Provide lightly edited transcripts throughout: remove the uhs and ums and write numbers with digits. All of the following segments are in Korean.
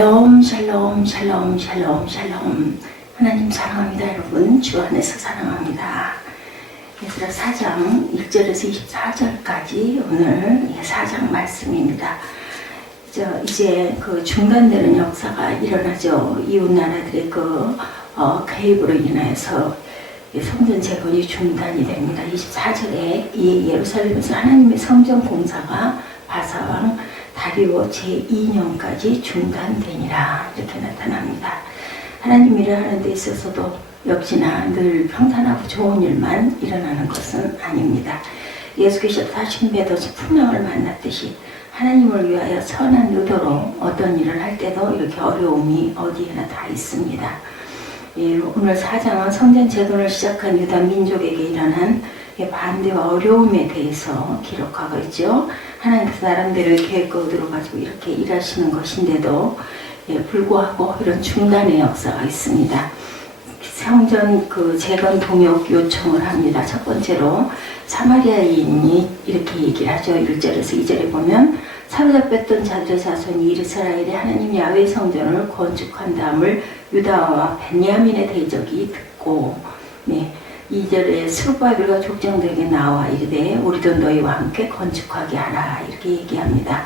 샬롬 샬롬 샬롬 샬롬 샬롬. 하나님 사랑합니다. 여러분 주 안에서 사랑합니다. 에스라 4장 1절에서 24절까지 오늘 4장 말씀입니다. 이제 그 중단되는 역사가 일어나죠. 이웃 나라들의 개입으로 인해서 성전 재건이 중단이 됩니다. 24절에 이 예루살렘에서 하나님의 성전 공사가 바사왕 다리오 제2년까지 중단되니라 이렇게 나타납니다. 하나님 일을 하는 데 있어서도 역시나 늘 평탄하고 좋은 일만 일어나는 것은 아닙니다. 예수께서 사신배도서 풍랑을 만났듯이 하나님을 위하여 선한 의도로 어떤 일을 할 때도 이렇게 어려움이 어디에나 다 있습니다. 오늘 4장은 성전 재건을 시작한 유다 민족에게 일어난 반대와 어려움에 대해서 기록하고 있죠. 하나님께서 나름대로의 계획과 의도를 가지고 이렇게 일하시는 것인데도 불구하고 이런 중단의 역사가 있습니다. 성전 재건 동역 요청을 합니다. 첫 번째로 사마리아인이 이렇게 얘기를 하죠. 1절에서 2절에 보면 사로잡혔던 자들의 자손이 이스라엘의 하나님 야훼 성전을 건축한 다음을 유다와 베냐민의 대적이 듣고 2절에 스룹바벨과 족장들에게 나와 이르되 우리도 너희와 함께 건축하게 하라 이렇게 얘기합니다.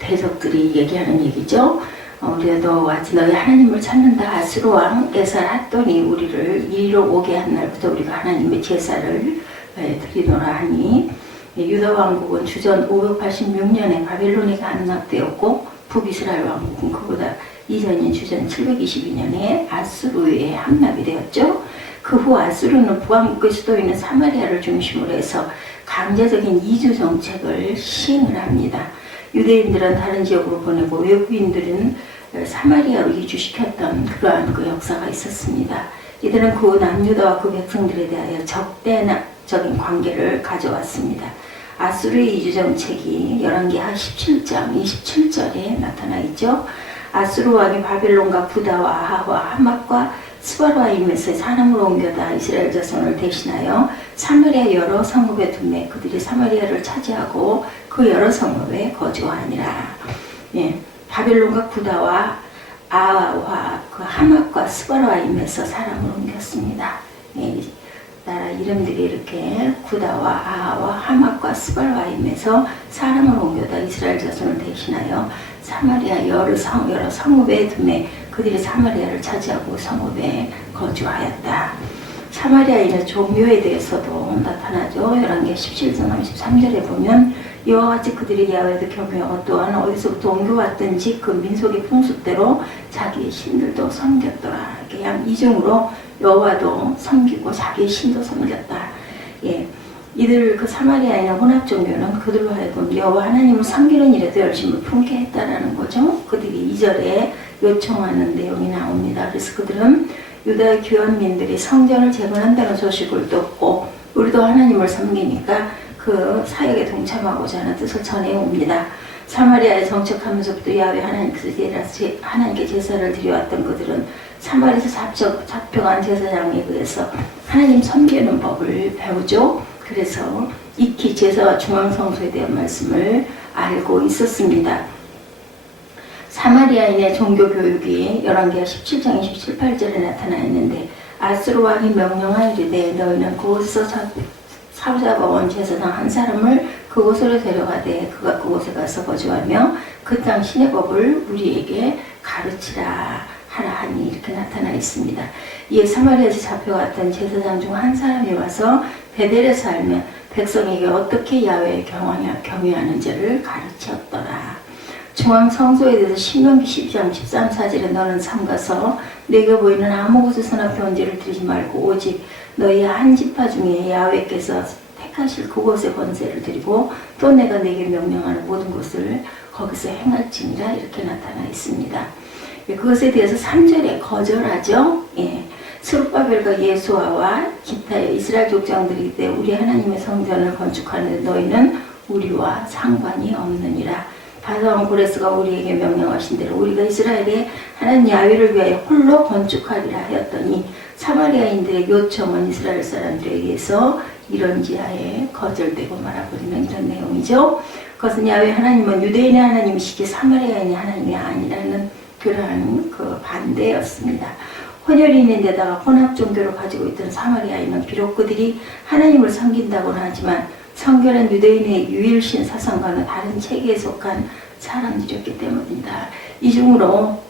대적들이 얘기하는 얘기죠. 우리도 와지 너희 하나님을 찾는다. 아수르 왕 에살 핫돈이 우리를 이리로 오게 한 날부터 우리가 하나님의 제사를 드리노라 하니 유다 왕국은 주전 586년에 바빌론에게 함락되었고 북이스라엘 왕국은 그보다 이전인 주전 722년에 아수르에 함락이 되었죠. 그 후 아수르는 북왕국의 수도인 사마리아를 중심으로 해서 강제적인 이주 정책을 시행을 합니다. 유대인들은 다른 지역으로 보내고 외국인들은 사마리아로 이주시켰던 그러한 역사가 있었습니다. 이들은 그 남유다와 그 백성들에 대하여 적대적인 관계를 가져왔습니다. 아수르의 이주 정책이 열왕기하 17장 27절에 나타나 있죠. 아수르 왕이 바빌론과 구다와 아하와 하맛과 스바르와임에서 사람을 옮겨다 이스라엘 자손을 대신하여 사마리아 여러 성읍에 두매 그들이 사마리아를 차지하고 그 여러 성읍에 거주하니라. 바빌론과 구다와 아하와 그 하맛과 스바르와임에서 사람을 옮겼습니다. 나라 이름들이 이렇게 구다와 아하와 하맛과 스바르와임에서 사람을 옮겨다 이스라엘 자손을 대신하여 사마리아 여러 성읍에 두매 그들이 사마리아를 차지하고 성읍에 거주하였다. 사마리아인의 종교에 대해서도 나타나죠. 열왕기 17장 33절에 보면 이와 같이 그들이 야훼도 경외하고 또한 어디서부터 옮겨왔든지 그 민속의 풍습대로 자기의 신들도 섬겼더라. 그냥 이중으로 여호와도 섬기고 자기의 신도 섬겼다. 이들 사마리아인의 혼합 종교는 그들로 하여금 여호와 하나님을 섬기는 일에도 열심을 품게 했다라는 거죠. 그들이 2절에 요청하는 내용이 나옵니다. 그래서 그들은 유다의 귀환민들이 성전을 재건한다는 소식을 듣고 우리도 하나님을 섬기니까 그 사역에 동참하고자 하는 뜻을 전해옵니다. 사마리아에 정착하면서부터 야훼 하나님께 제사를 드려왔던 그들은 사마리아에서 잡혀간 제사장에 의해서 하나님 섬기는 법을 배우죠. 그래서 익히 제사와 중앙성소에 대한 말씀을 알고 있었습니다. 사마리아인의 종교교육이 열왕기하 17장 27, 28절에 나타나 있는데 아수르 왕이 명령하이르되 너희는 그곳에서 사로잡아온 제사장 한 사람을 그곳으로 데려가되 그가 그곳에 가서 거주하며 그 땅 신의 법을 우리에게 가르치라 하라 하니 이렇게 나타나 있습니다. 이에 사마리아에서 잡혀갔던 제사장 중 한 사람이 와서 베델에 살며 백성에게 어떻게 야훼에 경외하는지를 가르쳤더라. 중앙성소에 대해서 신명기 12장 13, 14절에 너는 삼가서 내게 보이는 아무 곳에서나 번제를 드리지 말고 오직 너희 한 지파 중에 야훼께서 택하실 그곳에 번제를 드리고 또 내가 내게 명령하는 모든 것을 거기서 행할지니라 이렇게 나타나 있습니다. 그것에 대해서 3절에 거절하죠. 스룹바벨과 예수아와 기타의 이스라엘 족장들이 이때 우리 하나님의 성전을 건축하는 너희는 우리와 상관이 없느니라. 바사왕 고레스가 우리에게 명령하신 대로 우리가 이스라엘의 하나님 야훼를 위하여 홀로 건축하리라 하였더니 사마리아인들의 요청은 이스라엘 사람들에 의해서 이런지하에 거절되고 말아버리는 이런 내용이죠. 그것은 야훼 하나님은 유대인의 하나님이시지 사마리아인의 하나님이 아니라는 그러한 그 반대였습니다. 혼혈이 있는데다가 혼합 종교를 가지고 있던 사마리아인은 비록 그들이 하나님을 섬긴다고는 하지만 성결한 유대인의 유일신 사상과는 다른 체계에 속한 사람들이었기 때문입니다. 이중으로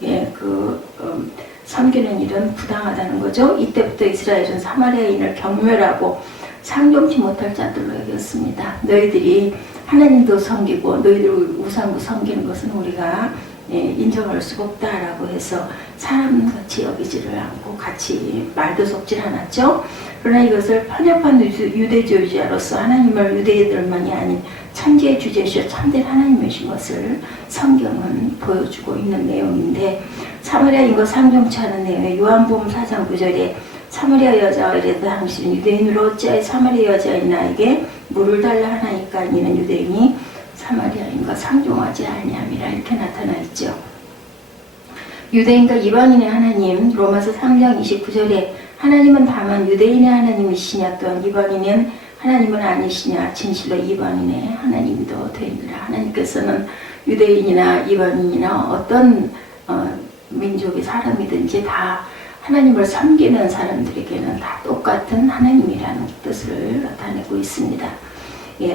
섬기는 일은 부당하다는 거죠. 이때부터 이스라엘은 사마리아인을 경멸하고 상종치 못할 자들로 여겼습니다. 너희들이 하나님도 섬기고 너희들 우상도 섬기는 것은 우리가 인정할 수가 없다라고 해서 사람같이 여기지를 않고 같이 말도 섞질 않았죠. 그러나 이것을 편협한 유대주의자로서 하나님을 유대인들만이 아닌 천지의 주제시여 참된 하나님이신 것을 성경은 보여주고 있는 내용인데, 사마리아인과 상종치 않은 내용의 요한복음 4장 9절에 사마리아 여자가 이르되 당신은 유대인으로 어찌하여 사마리아 여자인 나에게 물을 달라 하나이까. 이는 유대인이 사마리아인과 상종하지 아니함이라 이렇게 나타나 있죠. 유대인과 이방인의 하나님, 로마서 3장 29절에 하나님은 다만 유대인의 하나님이시냐 또한 이방인은 하나님은 아니시냐. 진실로 이방인의 하나님도 되니라. 하나님께서는 유대인이나 이방인이나 어떤 민족의 사람이든지 다 하나님을 섬기는 사람들에게는 다 똑같은 하나님이라는 뜻을 나타내고 있습니다.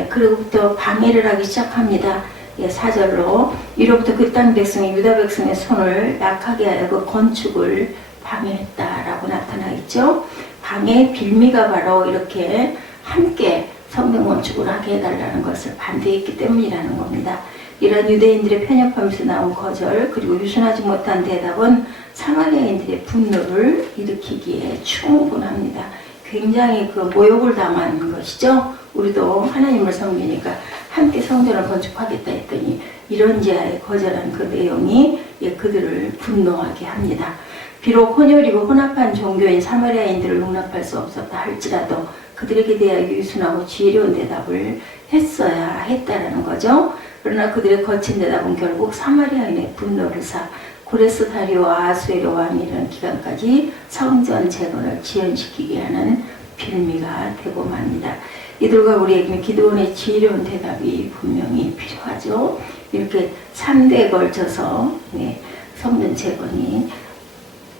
그리고부터 방해를 하기 시작합니다. 4절로 이로부터 그 땅 백성이 유다 백성의 손을 약하게 하여 그 건축을 방해했다라고 나타나 있죠. 방해 빌미가 바로 이렇게 함께 성경 건축을 하게 해달라는 것을 반대했기 때문이라는 겁니다. 이런 유대인들의 편협함에서 나온 거절 그리고 유순하지 못한 대답은 사마리아인들의 분노를 일으키기에 충분합니다. 굉장히 그 모욕을 당한 것이죠. 우리도 하나님을 섬기니까 함께 성전을 건축하겠다 했더니 이런 지하에 거절한 그 내용이 그들을 분노하게 합니다. 비록 혼혈이고 혼합한 종교인 사마리아인들을 용납할 수 없었다 할지라도 그들에게 대하여 유순하고 지혜로운 대답을 했어야 했다라는 거죠. 그러나 그들의 거친 대답은 결국 사마리아인의 분노를 사 고레스 다리오와 아수에로 왕이 이르는 기간까지 성전 재건을 지연시키게 하는 빌미가 되고 맙니다. 이들과 우리에게는 기드온의 지혜로운 대답이 분명히 필요하죠. 이렇게 3대에 걸쳐서 성전 재건이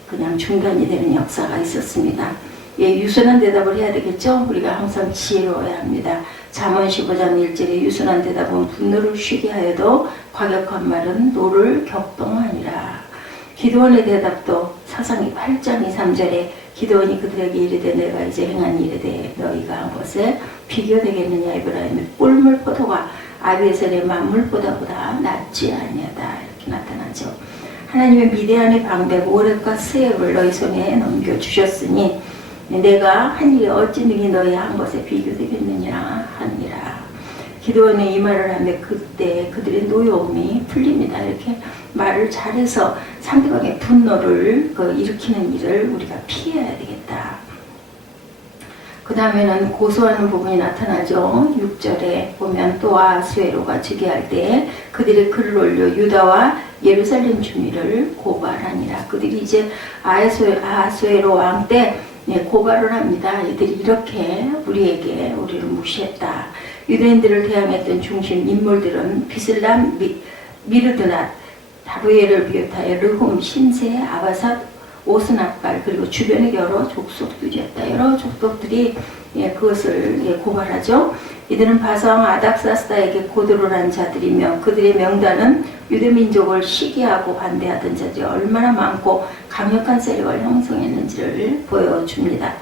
그냥 중단이 되는 역사가 있었습니다. 유순한 대답을 해야 되겠죠. 우리가 항상 지혜로워야 합니다. 잠언 15장 1절에 유순한 대답은 분노를 쉬게 하여도 과격한 말은 노를 격동하니라. 기드온의 대답도 사사기 8장 2, 3절에 기드온이 그들에게 이르되 내가 이제 행한 일에 대해 너희가 한 것에 비교되겠느냐. 에브라임의 꿀물 포도가 아비에셀의 만물보다 낫지 아니하다. 이렇게 나타나죠. 하나님의 미대한의 방백 오랫과 스액을 너희 손에 넘겨주셨으니 내가 한 일이 어찌 능히 너희 한 것에 비교되겠느냐 하니라. 기드온이 이 말을 하며 그때 그들의 노여움이 풀립니다. 이렇게 말을 잘해서 상대방의 분노를 일으키는 일을 우리가 피해야 되겠다. 그 다음에는 고소하는 부분이 나타나죠. 6절에 보면 또 아수에로가 즉위할 때 그들의 글을 올려 유다와 예루살렘 주민을 고발하니라. 그들이 이제 아수에로 왕 때 고발을 합니다. 이들이 이렇게 우리를 무시했다. 유대인들을 대항했던 중심 인물들은 비슬람, 미르드낫, 다부엘을 비롯하여 르훔, 신세, 아바삿, 오스나갈 그리고 주변의 여러 족속들이었다. 여러 족속들이 그것을 고발하죠. 이들은 바사왕 아닥사스다에게 고도를 한 자들이며 그들의 명단은 유대민족을 시기하고 반대하던 자들이 얼마나 많고 강력한 세력을 형성했는지를 보여줍니다.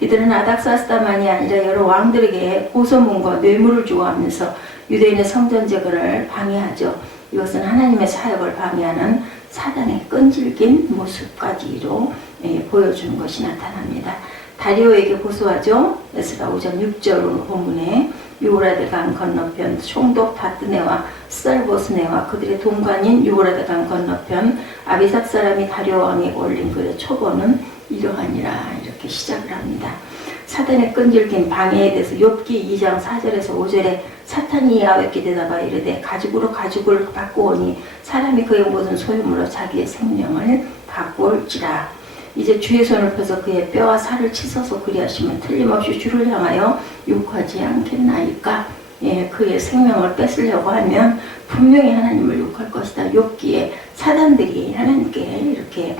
이들은 아닥사스다만이 아니라 여러 왕들에게 고소문과 뇌물을 주고하면서 유대인의 성전 재건을 방해하죠. 이것은 하나님의 사역을 방해하는 사단의 끈질긴 모습까지로 보여주는 것이 나타납니다. 다리오에게 고소하죠. 에스라 5장 6절 본문에 유브라데 강 건너편 총독 다뜨네와 스달보스네와 그들의 동관인 유브라데 강 건너편 아비삭 사람이 다리오 왕에게 올린 글의 초본은 이러하니라. 이렇게 시작을 합니다. 사단의 끈질긴 방해에 대해서 욥기 2장 4절에서 5절에 사탄이 야훼께 대답하여 이르되 가죽으로 가죽을 바꾸오니 사람이 그의 모든 소유물로 자기의 생명을 바꾸올지라. 이제 주의 손을 펴서 그의 뼈와 살을 찢어서 그리하시면 틀림없이 주를 향하여 욕하지 않겠나이까. 그의 생명을 뺏으려고 하면 분명히 하나님을 욕할 것이다. 욥기에 사단들이 하나님께 이렇게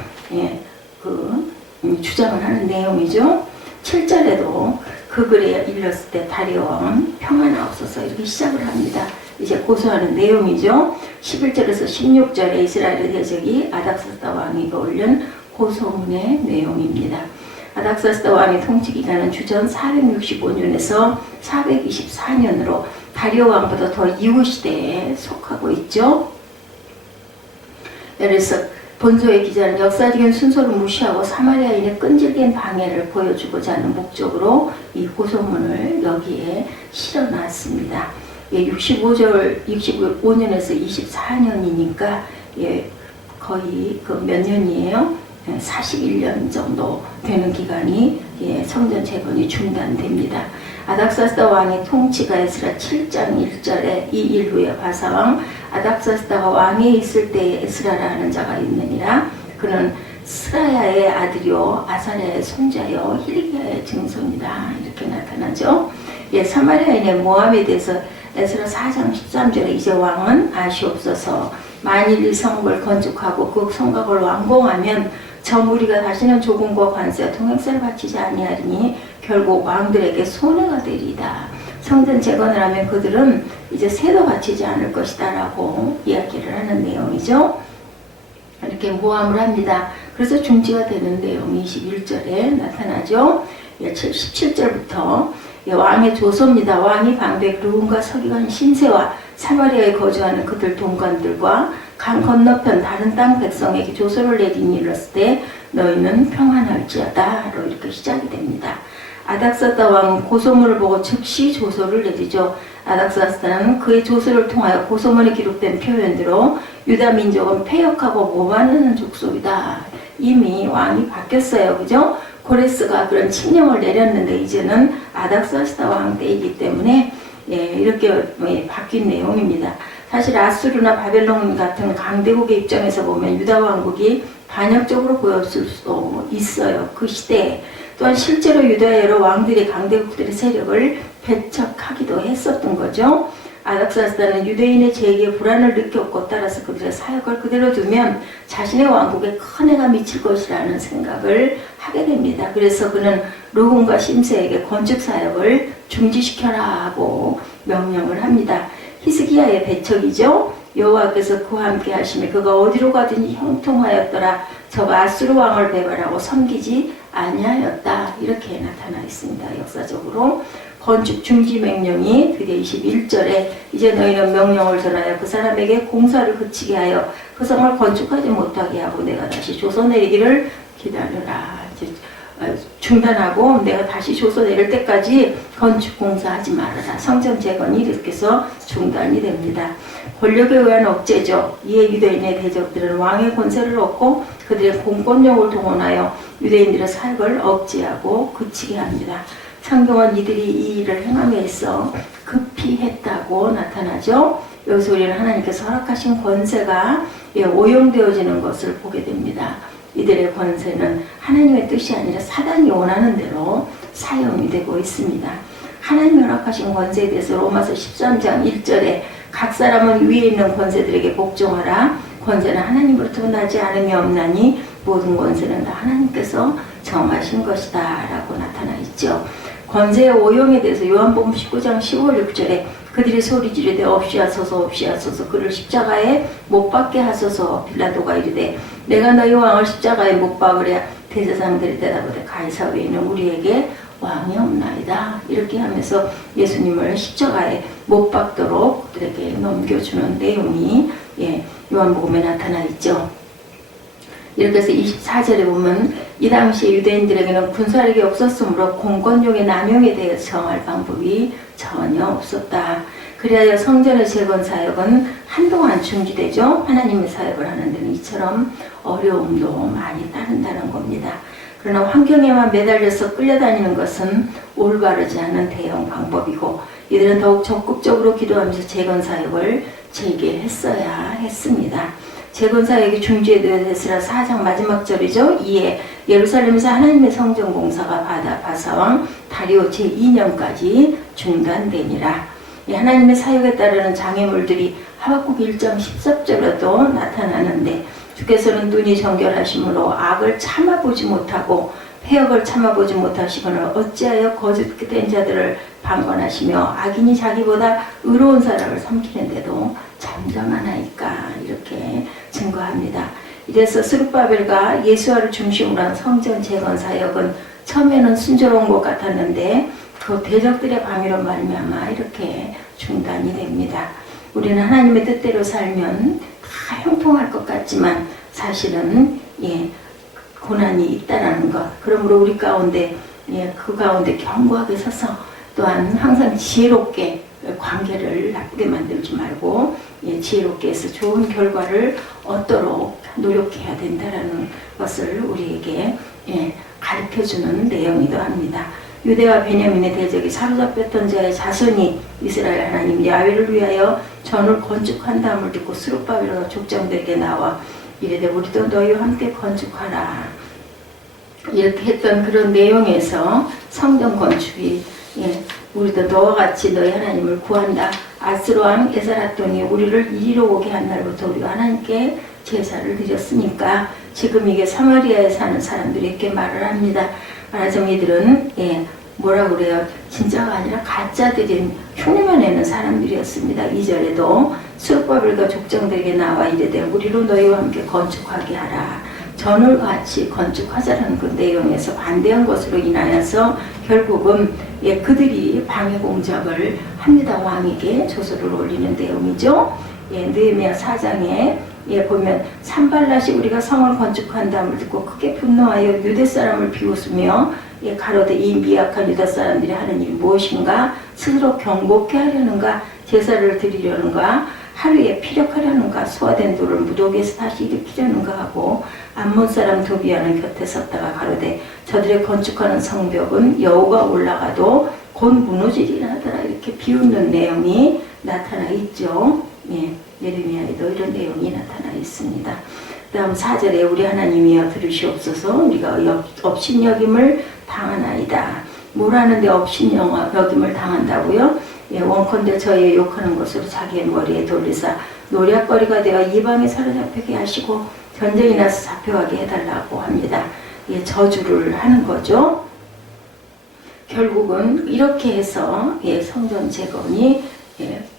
주장을 하는 내용이죠. 7절에도 그 글에 일렀을 때 다리오 왕은 평안하옵소서 이렇게 시작을 합니다. 이제 고소하는 내용이죠. 11절에서 16절에 이스라엘의 대적이 아닥사스다 왕이 올린 고소문의 내용입니다. 아닥사스다 왕의 통치 기간은 주전 465년에서 424년으로 다리오 왕보다 더 이후 시대에 속하고 있죠. 그래서 본서의 기자는 역사적인 순서를 무시하고 사마리아인의 끈질긴 방해를 보여주고자 하는 목적으로 이 고소문을 여기에 실어놨습니다. 65년에서 24년이니까 거의 몇 년이에요? 41년 정도 되는 기간이 성전 재건이 중단됩니다. 아닥사스다 왕의 통치가 에스라 7장 1절에 이 일 후에 바사왕 아닥사스다가 왕에 있을 때에 에스라라는 자가 있느니라. 그는 스라야의 아들이요 아사랴의 손자요 힐기야의 증손이다. 이렇게 나타나죠. 사마리아인의 모함에 대해서 에스라 4장 13절에 이제 왕은 아시옵소서 만일 이 성읍을 건축하고 그 성곽을 완공하면 저 무리가 다시는 조공과 관세와 통행세를 바치지 아니하리니 결국 왕들에게 손해가 되리이다. 성전 재건을 하면 그들은 이제 세도 바치지 않을 것이다 라고 이야기를 하는 내용이죠. 이렇게 모함을 합니다. 그래서 중지가 되는 내용이 21절에 나타나죠. 17절부터 왕의 조소입니다. 왕이 방백 르운과 서기관 심세와 사마리아에 거주하는 그들 동관들과 강 건너편 다른 땅 백성에게 조소를 내리니 이랬을 때 너희는 평안할지어다 로 이렇게 시작이 됩니다. 아닥사스다 왕은 고소문을 보고 즉시 조소를 내리죠. 아닥사스다는 그의 조소를 통하여 고소문에 기록된 표현대로 유다 민족은 패역하고 모반하는 족속이다. 이미 왕이 바뀌었어요. 그죠? 고레스가 그런 칙령을 내렸는데 이제는 아닥사스다 왕 때이기 때문에 이렇게 바뀐 내용입니다. 사실 아수르나 바벨론 같은 강대국의 입장에서 보면 유다 왕국이 반역적으로 보였을 수도 있어요. 그 시대에. 또한 실제로 유다의 여러 왕들이 강대국들의 세력을 배척하기도 했었던 거죠. 아닥사스다는 유대인의 제기에 불안을 느꼈고 따라서 그들의 사역을 그대로 두면 자신의 왕국에 큰 해가 미칠 것이라는 생각을 하게 됩니다. 그래서 그는 르군과 심세에게 건축 사역을 중지시켜라 하고 명령을 합니다. 히스기야의 배척이죠. 여호와께서 그와 함께 하시며 그가 어디로 가든지 형통하였더라. 저가 아수르 왕을 배반하고 섬기지 아니하였다. 이렇게 나타나 있습니다. 역사적으로 건축 중지 명령이 드디어 21절에 이제 너희는 명령을 전하여 그 사람에게 공사를 그치게 하여 그 성을 건축하지 못하게 하고 내가 다시 조서 내리기를 기다려라. 중단하고 내가 다시 조서 내릴 때까지 건축 공사하지 말아라. 성전 재건이 이렇게 해서 중단이 됩니다. 권력에 의한 억제죠. 이에 유대인의 대적들은 왕의 권세를 얻고 그들의 공권력을 동원하여 유대인들의 사역을 억제하고 그치게 합니다. 성경은 이들이 이 일을 행함에 있어 급히 했다고 나타나죠. 여기서 우리는 하나님께서 허락하신 권세가 오용되어지는 것을 보게 됩니다. 이들의 권세는 하나님의 뜻이 아니라 사단이 원하는 대로 사용이 되고 있습니다. 하나님이 허락하신 권세에 대해서 로마서 13장 1절에 각 사람은 위에 있는 권세들에게 복종하라. 권세는 하나님으로부터 나지 않음이 없나니 모든 권세는 다 하나님께서 정하신 것이다 라고 나타나 있죠. 권세의 오용에 대해서 요한복음 19장 15, 6절에 그들이 소리 지르되 없이하소서 없이하소서 그를 십자가에 못 박게 하소서. 빌라도가 이르되 내가 너희 왕을 십자가에 못 박으랴. 대제사장들이 대답하되 가이사 외에는 우리에게 왕이 없나이다. 이렇게 하면서 예수님을 십자가에 못 박도록 그들에게 넘겨주는 내용이 요한복음에 나타나 있죠. 이렇게 해서 24절에 보면 이 당시에 유대인들에게는 군사력이 없었으므로 공권력의 남용에 대해서 정할 방법이 전혀 없었다. 그리하여 성전의 재건 사역은 한동안 중지되죠. 하나님의 사역을 하는 데는 이처럼 어려움도 많이 따른다는 겁니다. 그러나 환경에만 매달려서 끌려다니는 것은 올바르지 않은 대응 방법이고 이들은 더욱 적극적으로 기도하면서 재건 사역을 재개했어야 했습니다. 재건 사역이 중지되어 에스라 4장 마지막 절이죠. 이에 예루살렘에서 하나님의 성전 공사가 바사왕 다리오 제2년까지 중단되니라. 하나님의 사역에 따르는 장애물들이 하박국 1장 13절에도 나타나는데 주께서는 눈이 정결하심으로 악을 참아보지 못하고 폐역을 참아보지 못하시거늘 어찌하여 거짓된 자들을 방관하시며 악인이 자기보다 의로운 사람을 섬기는데도 잠잠하나이까 이렇게 증거합니다. 이래서 스룹바벨과 예수와를 중심으로 한 성전 재건 사역은 처음에는 순조로운 것 같았는데 그 대적들의 방해로 말미암아 이렇게 중단이 됩니다. 우리는 하나님의 뜻대로 살면 다 형통할 것 같지만 사실은 고난이 있다라는 것. 그러므로 우리 가운데 그 가운데 견고하게 서서 또한 항상 지혜롭게 관계를 나쁘게 만들지 말고 지혜롭게 해서 좋은 결과를 얻도록 노력해야 된다라는 것을 우리에게 가르쳐주는 내용이기도 합니다. 유대와 베냐민의 대적이 사로잡혔던 자의 자손이 이스라엘 하나님 야훼를 위하여 전을 건축한 다음을 듣고 스룹바벨과 족장들에게 나와 이르되 우리도 너희와 함께 건축하라 이렇게 했던 그런 내용에서 성전 건축이 우리도 너와 같이 너희 하나님을 구한다. 아스로 왕 에사라돈이 우리를 이리로 오게 한 날부터 우리가 하나님께 제사를 드렸으니까 지금 이게 사마리아에 사는 사람들이 이렇게 말을 합니다. 말하자면 이들은 뭐라 그래요? 진짜가 아니라 가짜들인 흉내만 내는 사람들이었습니다. 2절에도 스룹바벨과 족장들에게 나와 이르되 우리로 너희와 함께 건축하게 하라. 전을 같이 건축하자는 그 내용에서 반대한 것으로 인하여서 결국은 그들이 방해 공작을 합니다. 왕에게 조서를 올리는 내용이죠. 느헤미야 4장에 보면 산발랏이 우리가 성을 건축한 다음을 듣고 크게 분노하여 유대 사람을 비웃으며 가로되 이 미약한 유다 사람들이 하는 일이 무엇인가? 스스로 경고케 하려는가? 제사를 드리려는가? 하루에 피력하려는가? 소화된 돌을 무더기에서 다시 일으키려는가 하고 암몬 사람 도비아는 곁에 섰다가 가로되 저들의 건축하는 성벽은 여호가 올라가도 곧 무너지리라 하더라. 이렇게 비웃는 내용이 나타나 있죠. 예레미야에도 이런 내용이 나타나 있습니다. 다음 4절에 우리 하나님이여 들으시옵소서 우리가 업신여김을 당하나이다. 뭐라는데 업신여김을 당한다고요? 원컨대 저희의 욕하는 것으로 자기의 머리에 돌리사 노략거리가 되어 이방에 사로잡히게 하시고 전쟁이 나서 잡혀가게 해달라고 합니다. 저주를 하는 거죠. 결국은 이렇게 해서 성전 재건이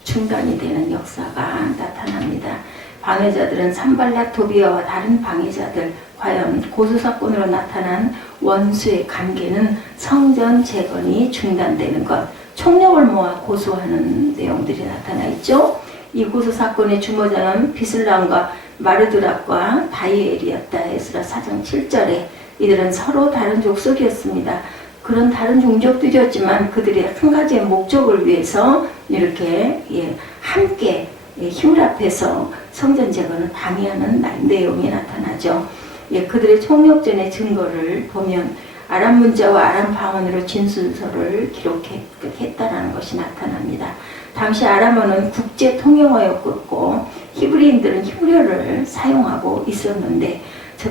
중단이 되는 역사가 나타납니다. 방해자들은 산발랏 도비아와 다른 방해자들 과연 고소사건으로 나타난 원수의 관계는 성전 재건이 중단되는 것 총력을 모아 고소하는 내용들이 나타나 있죠. 이 고소사건의 주모자는 비슬람과 마르드락과 다이엘이었다. 에스라 4장 7절에 이들은 서로 다른 족속이었습니다. 그런 다른 종족들이었지만 그들의 한 가지의 목적을 위해서 이렇게 함께 힘을 합해서 성전 재건을 방해하는 내용이 나타나죠. 그들의 총력전의 증거를 보면 아람 문자와 아람 방언으로 진술서를 기록했다라는 것이 나타납니다. 당시 아람어는 국제 통용어였고 히브리인들은 히브리어를 사용하고 있었는데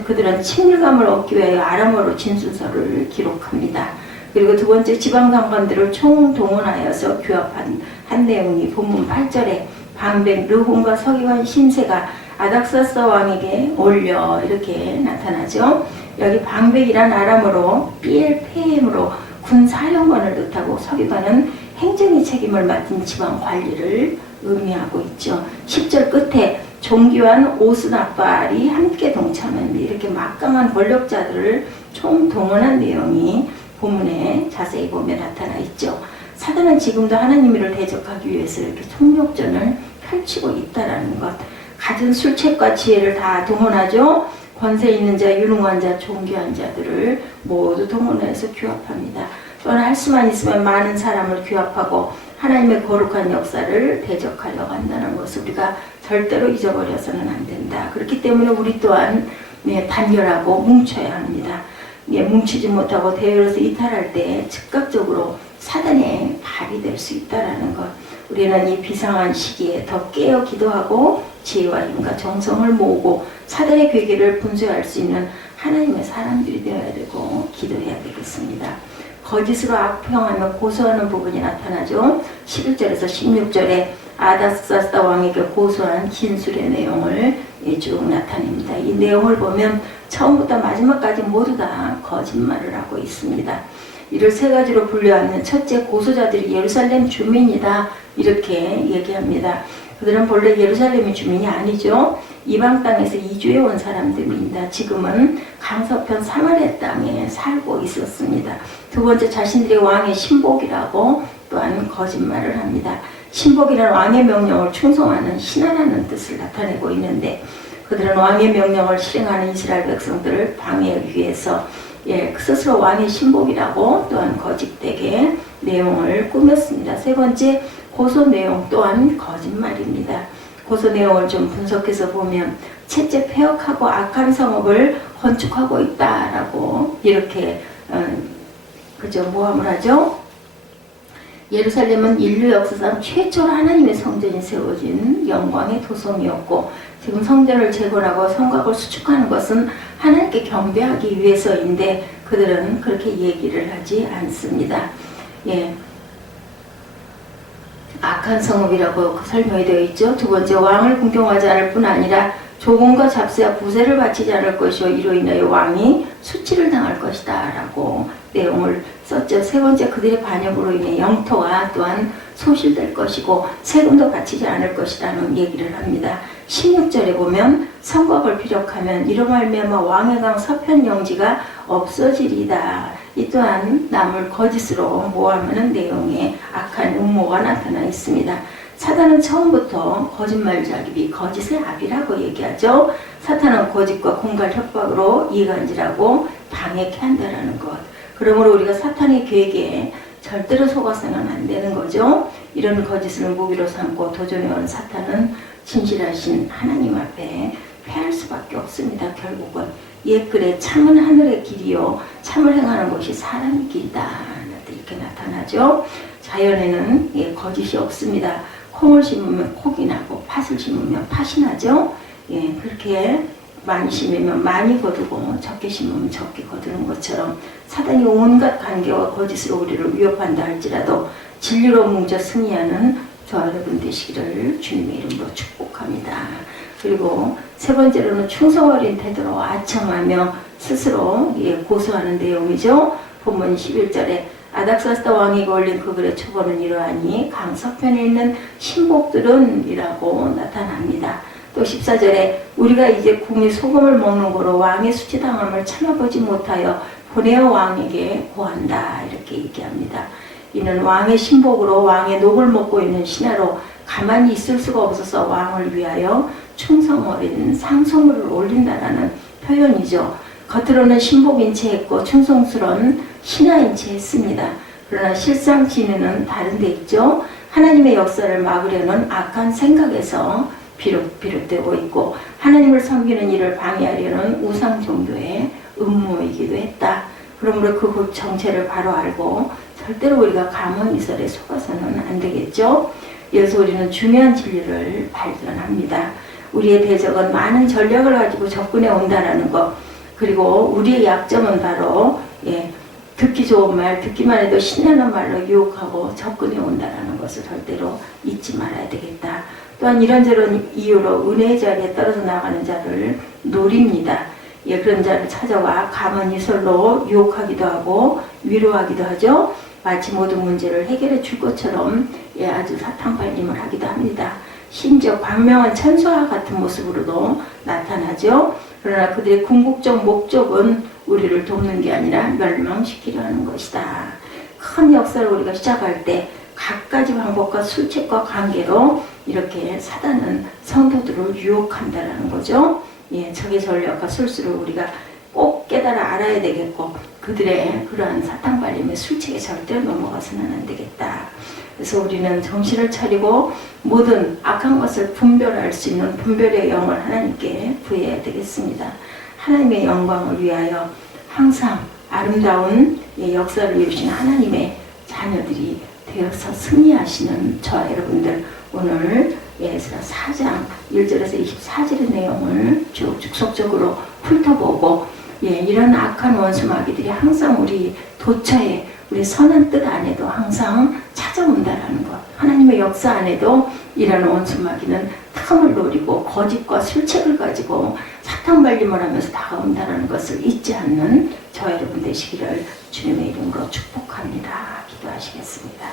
그들은 친밀감을 얻기 위하여 아람어로 진술서를 기록합니다. 그리고 두 번째 지방장관들을 총동원하여서 규합한 한 내용이 본문 8절에 방백 르혼과 서기관 심세가 아닥사스 왕에게 올려 이렇게 나타나죠. 여기 방백이란 아람어로 BLPM으로 군사령관을 뜻하고 서기관은 행정의 책임을 맡은 지방 관리를 의미하고 있죠. 10절 끝에 종교한 오스나발이 함께 동참합니다. 이렇게 막강한 권력자들을 총동원한 내용이 본문에 자세히 보면 나타나 있죠. 사단은 지금도 하나님을 대적하기 위해서 이렇게 총력전을 펼치고 있다라는 것. 갖은 술책과 지혜를 다 동원하죠. 권세 있는 자, 유능한 자, 존귀한 자들을 모두 동원해서 규합합니다. 또한 할 수만 있으면 많은 사람을 규합하고 하나님의 거룩한 역사를 대적하려고 한다는 것을 우리가 절대로 잊어버려서는 안 된다. 그렇기 때문에 우리 또한 단결하고 뭉쳐야 합니다. 뭉치지 못하고 대열에서 이탈할 때 즉각적으로 사단의 발이 될 수 있다는 것. 우리는 이 비상한 시기에 더 깨어 기도하고 지혜와 힘과 정성을 모으고 사단의 괴계를 분쇄할 수 있는 하나님의 사람들이 되어야 되고 기도해야 되겠습니다. 거짓으로 악평하며 고소하는 부분이 나타나죠. 11절에서 16절에 아닥사스다 왕에게 고소한 진술의 내용을 쭉 나타냅니다. 이 내용을 보면 처음부터 마지막까지 모두 다 거짓말을 하고 있습니다. 이를 세 가지로 분류하면 첫째, 고소자들이 예루살렘 주민이다 이렇게 얘기합니다. 그들은 본래 예루살렘의 주민이 아니죠. 이방 땅에서 이주해 온 사람들입니다. 지금은 강서편 사마리아 땅에 살고 있었습니다. 두 번째, 자신들이 왕의 신복이라고 또한 거짓말을 합니다. 신복이라는 왕의 명령을 충성하는 신하라는 뜻을 나타내고 있는데 그들은 왕의 명령을 실행하는 이스라엘 백성들을 방해하기 위해서 스스로 왕의 신복이라고 또한 거짓되게 내용을 꾸몄습니다. 세 번째, 고소 내용 또한 거짓말입니다. 고소 내용을 좀 분석해서 보면 채째 폐역하고 악한 성읍을 건축하고 있다라고 이렇게 모함을 하죠. 예루살렘은 인류 역사상 최초로 하나님의 성전이 세워진 영광의 도성이었고 지금 성전을 재건하고 성곽을 수축하는 것은 하나님께 경배하기 위해서인데 그들은 그렇게 얘기를 하지 않습니다. 악한 성읍이라고 설명이 되어 있죠. 두 번째, 왕을 궁경하지 않을 뿐 아니라 조공과 잡수야 부세를 바치지 않을 것이요 이로 인하여 왕이 수치를 당할 것이다 라고 내용을 썼죠. 세 번째, 그들의 반역으로 인해 영토가 또한 소실될 것이고 세금도 바치지 않을 것이라는 얘기를 합니다. 16절에 보면 성곽을 피력하면 이로 말미암아 왕의 강 서편 영지가 없어지리다. 이 또한 남을 거짓으로 모함하는 내용의 악한 음모가 나타나 있습니다. 사단은 처음부터 거짓말자기, 거짓의 압이라고 얘기하죠. 사탄은 거짓과 공갈 협박으로 이간질하고 방해케 한다는 것. 그러므로 우리가 사탄의 계획에 절대로 속아서는 안 되는 거죠. 이런 거짓을 무기로 삼고 도전해온 사탄은 진실하신 하나님 앞에 패할 수밖에 없습니다. 결국은 옛글에 참은 하늘의 길이요 참을 행하는 것이 사람의 길이다 이렇게 나타나죠. 자연에는 거짓이 없습니다. 콩을 심으면 콩이 나고 팥을 심으면 팥이 나죠. 그렇게 많이 심으면 많이 거두고 적게 심으면 적게 거두는 것처럼 사단이 온갖 관계와 거짓으로 우리를 위협한다 할지라도 진리로 뭉쳐 승리하는 저와 여러분 되시기를 주님의 이름으로 축복합니다. 그리고 세 번째로는 충성 어린 태도로 아첨하며 스스로 고소하는 내용이죠. 본문 11절에 아닥사스다 왕에게 올린 그 글의 초본은 이러하니 강 서편에 있는 신복들은 이라고 나타납니다. 또 14절에 우리가 이제 궁이 소금을 먹는 거로 왕의 수치당함을 참아보지 못하여 보내어 왕에게 고한다 이렇게 얘기합니다. 이는 왕의 신복으로 왕의 녹을 먹고 있는 신하로 가만히 있을 수가 없어서 왕을 위하여 충성 어린 상소물을 올린다라는 표현이죠. 겉으로는 신복인 채 했고 충성스러운 신하인 채 했습니다. 그러나 실상 진행은 다른 데 있죠. 하나님의 역사를 막으려는 악한 생각에서 비롯되고 있고 하나님을 섬기는 일을 방해하려는 우상 종교의 음모이기도 했다. 그러므로 그 정체를 바로 알고 절대로 우리가 가문이설에 속아서는 안 되겠죠. 여기서 우리는 중요한 진리를 발견합니다. 우리의 대적은 많은 전략을 가지고 접근해 온다라는 것. 그리고 우리의 약점은 바로 듣기 좋은 말, 듣기만 해도 신나는 말로 유혹하고 접근해 온다라는 것을 절대로 잊지 말아야 되겠다. 또한 이런저런 이유로 은혜의 자리에 떨어져 나가는 자를 노립니다. 그런 자를 찾아와 가문이설로 유혹하기도 하고 위로하기도 하죠. 마치 모든 문제를 해결해 줄 것처럼 아주 사탕발림을 하기도 합니다. 심지어 광명한 천사와 같은 모습으로도 나타나죠. 그러나 그들의 궁극적 목적은 우리를 돕는 게 아니라 멸망시키려 하는 것이다. 큰 역사를 우리가 시작할 때 갖가지 방법과 술책과 관계로 이렇게 사단은 성도들을 유혹한다라는 거죠. 적의 전략과 술수를 우리가 꼭 깨달아 알아야 되겠고 그들의 그러한 사탕발림의 술책에 절대로 넘어가서는 안 되겠다. 그래서 우리는 정신을 차리고 모든 악한 것을 분별할 수 있는 분별의 영을 하나님께 구해야 되겠습니다. 하나님의 영광을 위하여 항상 아름다운 역사를 이루시는 하나님의 자녀들이 되어서 승리하시는 저와 여러분들 오늘 예수라 4장 1절에서 24절의 내용을 쭉 축속적으로 훑어보고 이런 악한 원수 마귀들이 항상 우리 도처에 우리 선한 뜻 안에도 항상 찾아온다라는 것. 하나님의 역사 안에도 이런 원수마귀는 탐을 노리고 거짓과 술책을 가지고 사탕 발림을 하면서 다가온다는 것을 잊지 않는 저 여러분 되시기를 주님의 이름으로 축복합니다. 기도하시겠습니다.